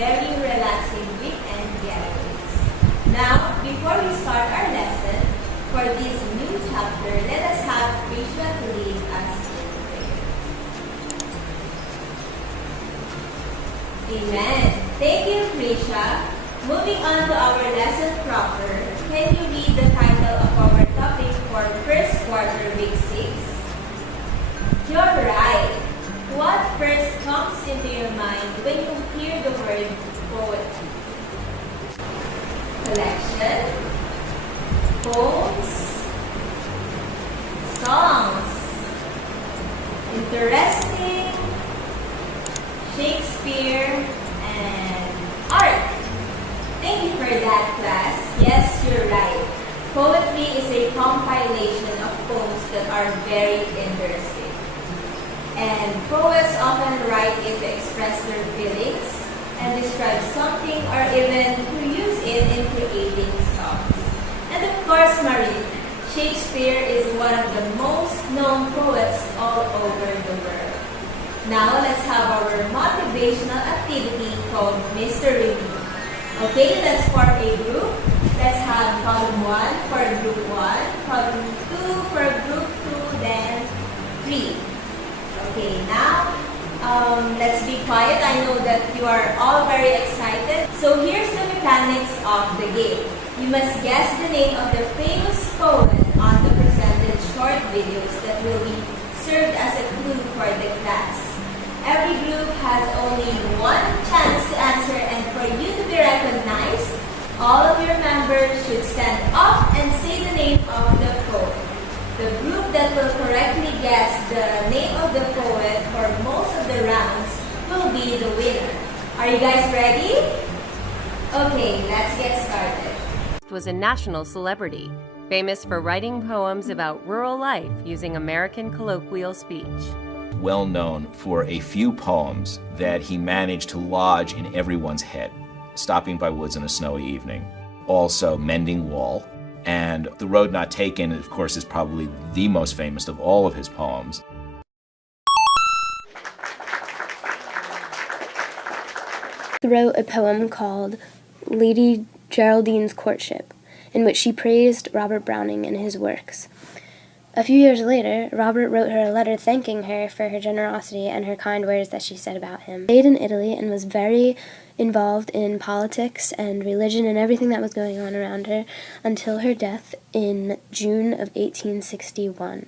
very relaxing weekend getaways. Now, before we start our lesson, for this new chapter, let us have Krisha to lead us in prayer. Amen. Thank you, Krisha. Moving on to our lesson proper, can you read the title of our topic for first quarter week 6? You're right. What first comes into your mind when you hear the word poetry? Collection, poems, songs, interesting, Shakespeare, and art. Thank you for that, class. Yes, you're right. Poetry is a compilation of poems that are very interesting. And poets often write it to express their feelings and describe something or even to use it in creating songs. And of course, Marie, Shakespeare is one of the most known poets all over the world. Now, let's have our motivational activity called Mystery Review. Okay, let's form a group. Let's have column 1 for group 1, column 2 for group 2, then 3. Okay, now, let's be quiet. I know that you are all very excited. So here's the mechanics of the game. You must guess the name of the famous poet on the presented short videos that will be served as a clue for the class. Every group has only one chance to answer, and for you to be recognized, all of your members should stand up and say the name of the poet. The group that will correctly guess the name of the poet for most of the rounds will be the winner. Are you guys ready? Okay, let's get started. Was a national celebrity, famous for writing poems about rural life using American colloquial speech. Well known for a few poems that he managed to lodge in everyone's head. Stopping by Woods on a Snowy Evening. Also, Mending Wall. And The Road Not Taken, of course, is probably the most famous of all of his poems. He wrote a poem called Lady Geraldine's Courtship, in which she praised Robert Browning and his works. A few years later, Robert wrote her a letter thanking her for her generosity and her kind words that she said about him. He stayed in Italy and was very involved in politics and religion and everything that was going on around her until her death in June of 1861.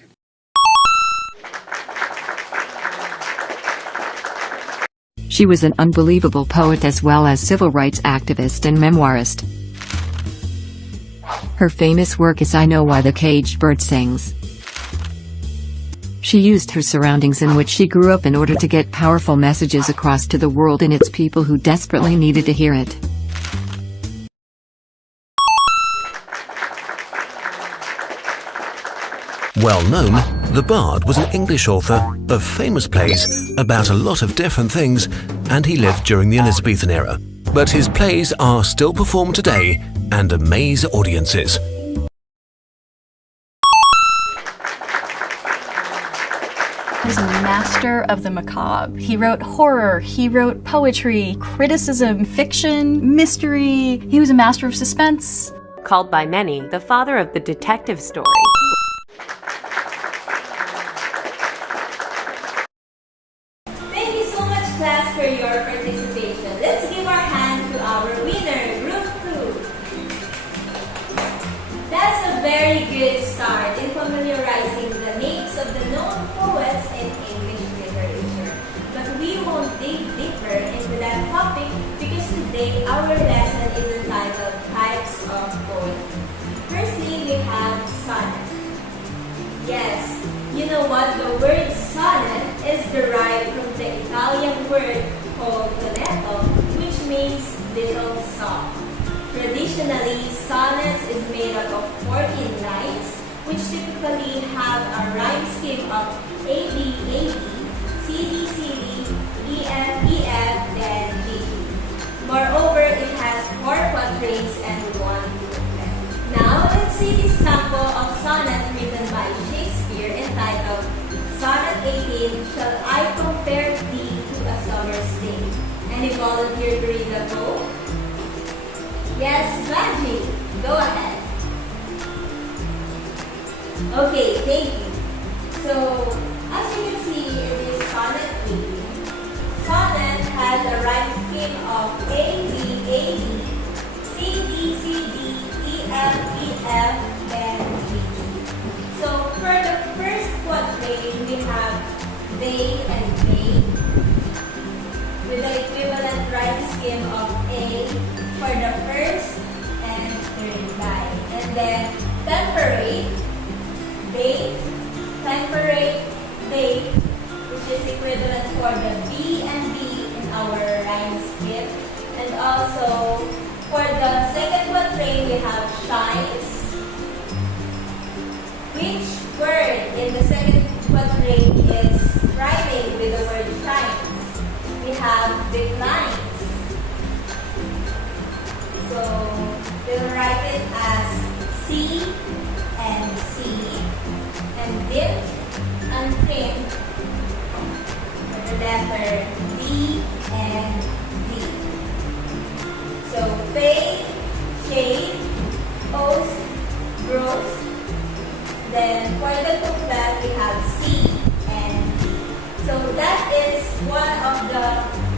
She was an unbelievable poet as well as civil rights activist and memoirist. Her famous work is I Know Why the Caged Bird Sings. She used her surroundings in which she grew up in order to get powerful messages across to the world and its people who desperately needed to hear it. Well known, the Bard was an English author of famous plays about a lot of different things, and he lived during the Elizabethan era. But his plays are still performed today and amaze audiences. He was a master of the macabre. He wrote horror, he wrote poetry, criticism, fiction, mystery. He was a master of suspense. Called by many the father of the detective story. Thank you so much, class, for your participation. Let's give our hand to our winner, Group 2. That's a very good start in familiarizing the names of the known poets in English literature. But we won't dig deeper into that topic because today our lesson is entitled Types of Poetry. Firstly, we have sonnet. Yes, you know what? The word sonnet is derived from the Italian word called sonetto, which means little song. Traditionally, sonnets is made up of 14 lines, which typically have a rhyme scheme of A, B, A, B, C, D, C, D, E, F, E, F, then G, G. Moreover, it has 4 quatrains and 1 couplet. Now, let's see this sample of sonnet written by Shakespeare entitled Sonnet 18, Shall I Compare Thee to a Summer's Day? And Any volunteer to read the poem? Yes, Maggie, go ahead. Okay, thank you. So, as you can see in this sonnet reading, sonnet has a rhyme scheme of A, B, A, B, C, D, C, D, E, F, E, F, and G. So, for the first quatrain, we have they and they, with the equivalent rhyme scheme of A for the first and third line. And then temperate, date, temperate, date, which is equivalent for the B and B in our rhyme scheme. And also, for the second quatrain, we have shines. Which word in the second quatrain is rhyming with the word shines? We have declines. So, we'll write it as C and C, and dipped and trimmed with the letter D and D. So, fade, shade, post, gross. Then, for the couplet, we have C and D. So, that is one of the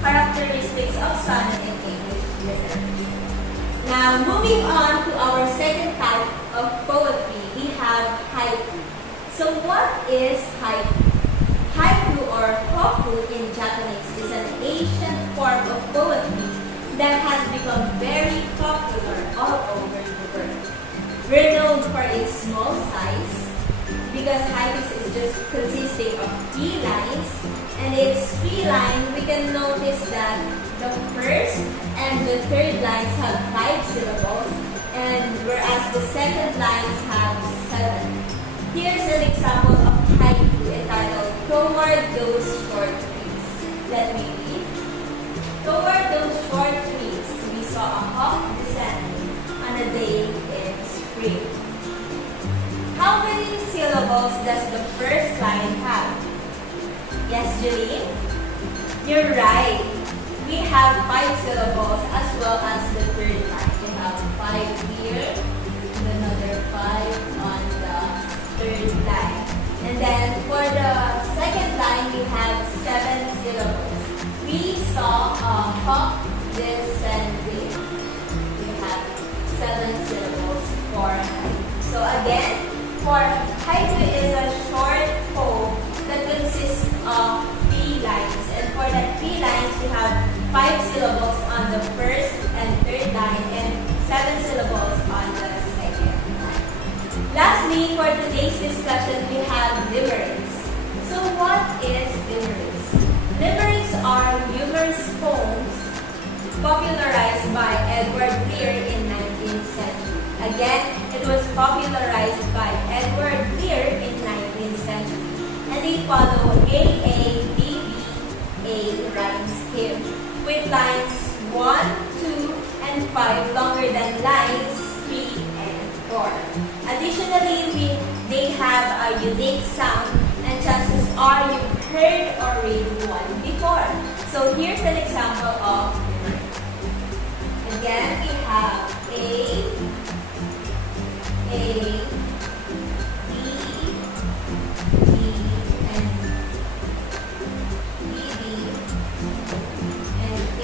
characteristics of sonnet in English literature. Now, moving on to our second type of poetry, we have haiku. So, what is haiku? Haiku or hoku in Japanese is an ancient form of poetry that has become very popular all over the world. We're known for its small size because haiku is just consisting of 3 lines, and its 3 lines, we can notice that the first and the third lines have 5 syllables, and whereas the second lines have 7. Here's an example of haiku entitled Toward Those Short Trees. Let me read. Toward those short trees, we saw a hawk descending on a day in spring. How many syllables does the first line have? Yes, Julie? You're right. We have 5 syllables as well as the third line. We have 5 here and another 5 on the third line. And then for the second line, we have 7 syllables. We saw a hawk descending. We have 7 syllables for haiku. So again, for haiku is a short poem that consists of 3 lines. And for that 3 lines, we have 5 syllables on the first and third line and 7 syllables on the second line. Lastly, for today's discussion, we have limericks. So what is limericks? Limericks are humorous poems popularized by Edward Lear in 19th century. Again, it was popularized by Edward Lear in 19th century. And they follow A, rhyme scheme, with lines 1, 2, and 5 longer than lines 3 and 4. Additionally, they have a unique sound, and chances are you've heard or read one before. So here's an example of limerick. Again, we have A,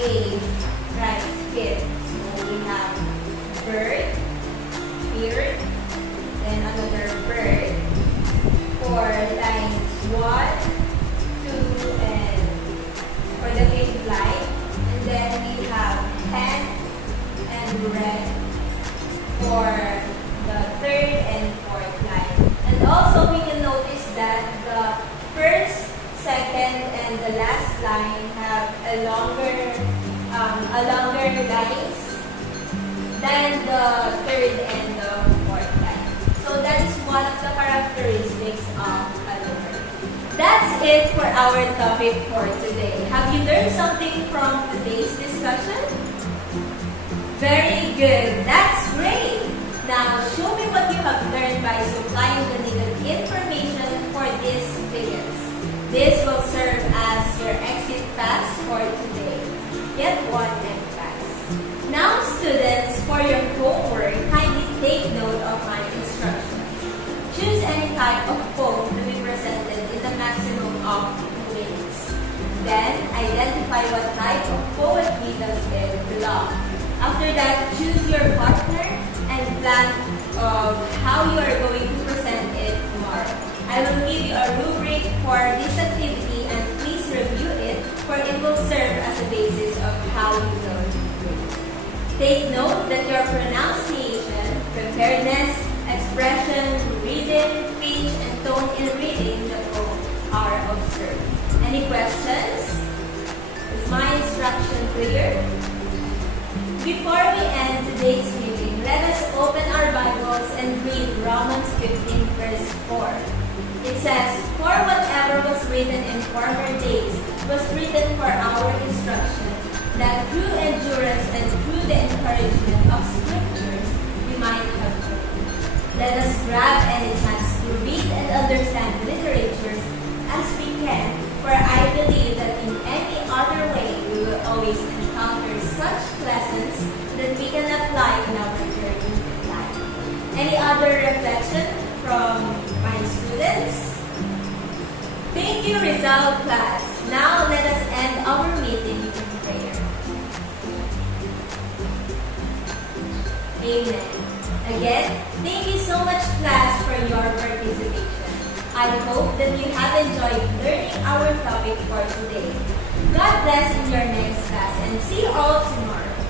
B, right here. So we have bird, bird, then another bird for lines 1, 2, and for the fifth line. And then we have pen and red for the third and fourth line. And also we can notice that the first, second, and the last line have a longer lines than the third and the fourth line. So that is one of the characteristics of a limerick. That's it for our topic for today. Have you learned something from today's discussion? Very good. That's great. Now, show me what you have learned by supplying the needed information for these figures. This will serve as your exit pass for today. Get students, for your homework, kindly take note of my instructions. Choose any type of poem to be presented in the maximum of 2 minutes. Then, identify what type of poetry does it belong. After that, choose your partner and plan of how you are going to present it tomorrow. I will give you a rubric for this activity and please review it, for it will serve as a basis of how you will read. Take note that your pronunciation, preparedness, expression, rhythm, pitch, and tone in reading the poem are observed. Any questions? Is my instruction clear? Before we end today's reading, let us open our Bibles and read Romans 15 verse 4. It says, "For whatever was written in former days was written for our instruction, that through endurance and through the encouragement of Scriptures we might have hope." Let us grab any chance to read and understand literatures as we can, for I believe that in any other way we will always encounter such lessons that we can apply in our journey in life. Any other reflection from my students? Thank you, Rizal class. Now let us end our meeting in prayer. Amen. Again, thank you so much class for your participation. I hope that you have enjoyed learning our topic for today. God bless in your next class and see you all tomorrow.